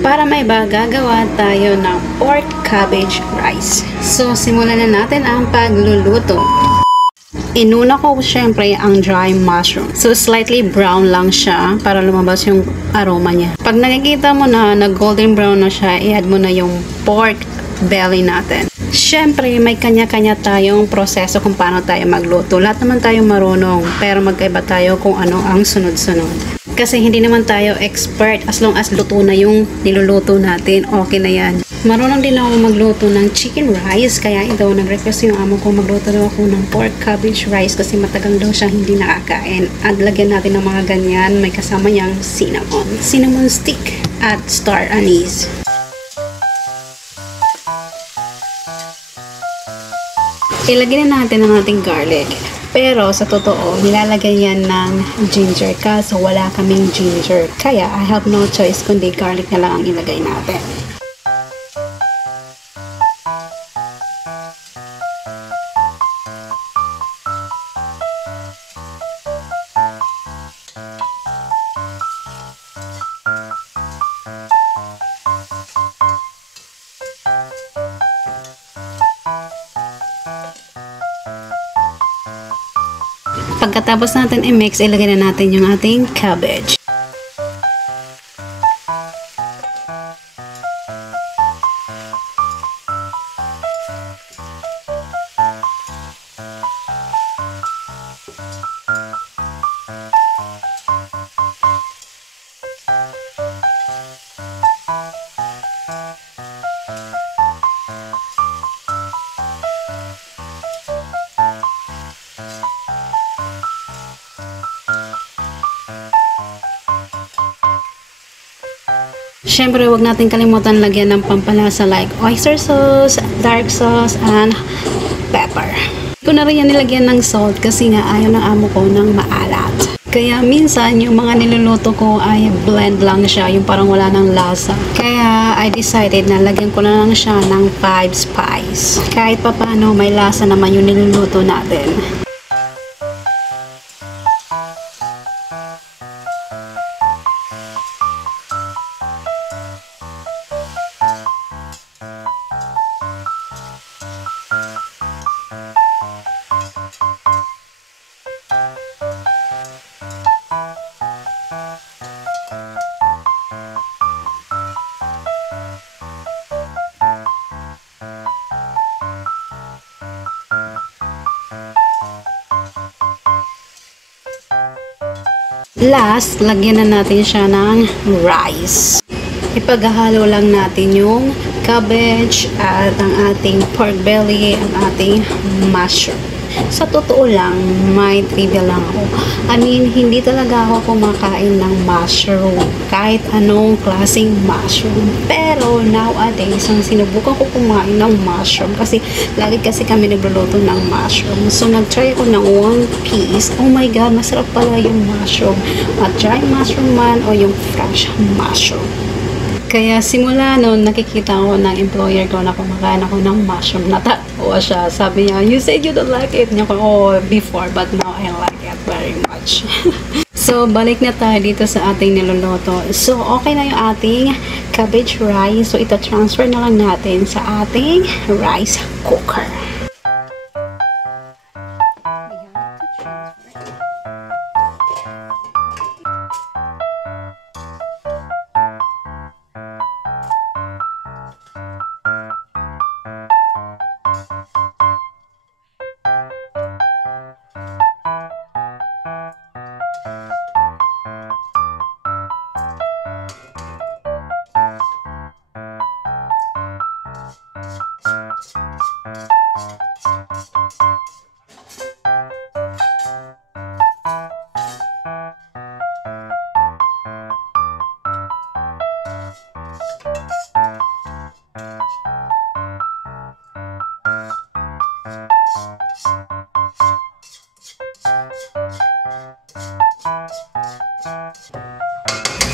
Para may iba, gagawa tayo ng pork cabbage rice. So, simulan na natin ang pagluluto. Inuna ko syempre ang dry mushroom. So, slightly brown lang siya para lumabas yung aroma niya. Pag nakikita mo na golden brown na siya, i-add mo na yung pork belly natin. Syempre, may kanya-kanya tayong proseso kung paano tayo magluto. Lahat naman tayo marunong, pero magkaiba tayo kung ano ang sunod-sunod. Kasi hindi naman tayo expert, as long as luto na yung niluluto natin, okay na yan. Marunong din ako magluto ng chicken rice, kaya ito, nag-request yung amo ko magluto daw ako ng pork cabbage rice kasi matagal daw siya hindi nakakain. At lagyan natin ng mga ganyan, may kasama niyang cinnamon stick at star anise. Ilagay na natin ang ating garlic. Pero sa totoo, nilalagay yan ng ginger kaso wala kaming ginger. Kaya I have no choice kundi garlic na lang ang ilagay natin. Pagkatapos natin i-mix, ilagay na natin yung ating cabbage. Siyempre, huwag natin kalimutan lagyan ng pampalasa like oyster sauce, dark sauce, and pepper. Hindi ko na rin yan nilagyan ng salt kasi nga ayaw ng amo ko ng maalat. Kaya minsan, yung mga niluluto ko ay blend lang siya, yung parang wala ng lasa. Kaya I decided na lagyan ko na lang siya ng 5 spice. Kahit pa paano, may lasa naman yung niluluto natin. Last, lagyan na natin siya ng rice. Ipaghahalo lang natin yung cabbage at ang ating pork belly at ating mushroom. Sa totoo lang, may trivia lang ako. I mean, hindi talaga ako kumakain ng mushroom. Kahit anong klaseng mushroom. Pero nowadays, ang sinubukan ko kumain ng mushroom kasi lagi kasi kami nagluluto ng mushroom. So, nag-try ako ng 1 piece. Oh my God, masarap pala yung mushroom. At dry mushroom man o yung fresh mushroom. Kaya simula noon, nakikita ko ng employer ko na kumakain ako ng mushroom. Natatawa siya. Sabi niya, you said you don't like it. Niya ko, oh, before, but now I like it very much. So, balik na tayo dito sa ating niluluto. So, okay na yung ating cabbage rice. So, ita-transfer na lang natin sa ating rice cooker.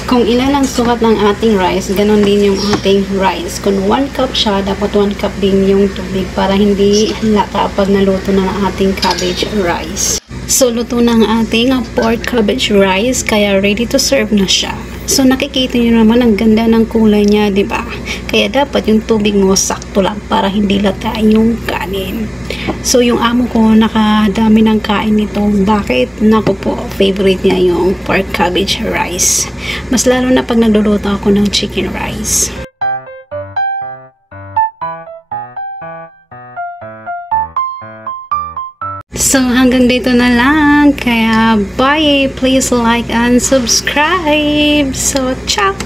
Kung ilan ang sukat ng ating rice, ganon din yung ating rice. Kung 1 cup siya, dapat 1 cup din yung tubig para hindi lata pag naluto na ang ating cabbage rice. So, luto na ang ating pork cabbage rice, kaya ready to serve na siya. So nakikita niyo naman ang ganda ng kulay niya, 'di ba? Kaya dapat yung tubig mo sakto lang para hindi lata yung kanin. So yung amo ko nakadami ng kain nito. Bakit? Naku po, favorite niya yung pork cabbage rice. Mas lalo na pag nagluluto ako ng chicken rice. So hanggang dito na lang. Kaya bye. Please like and subscribe. So ciao.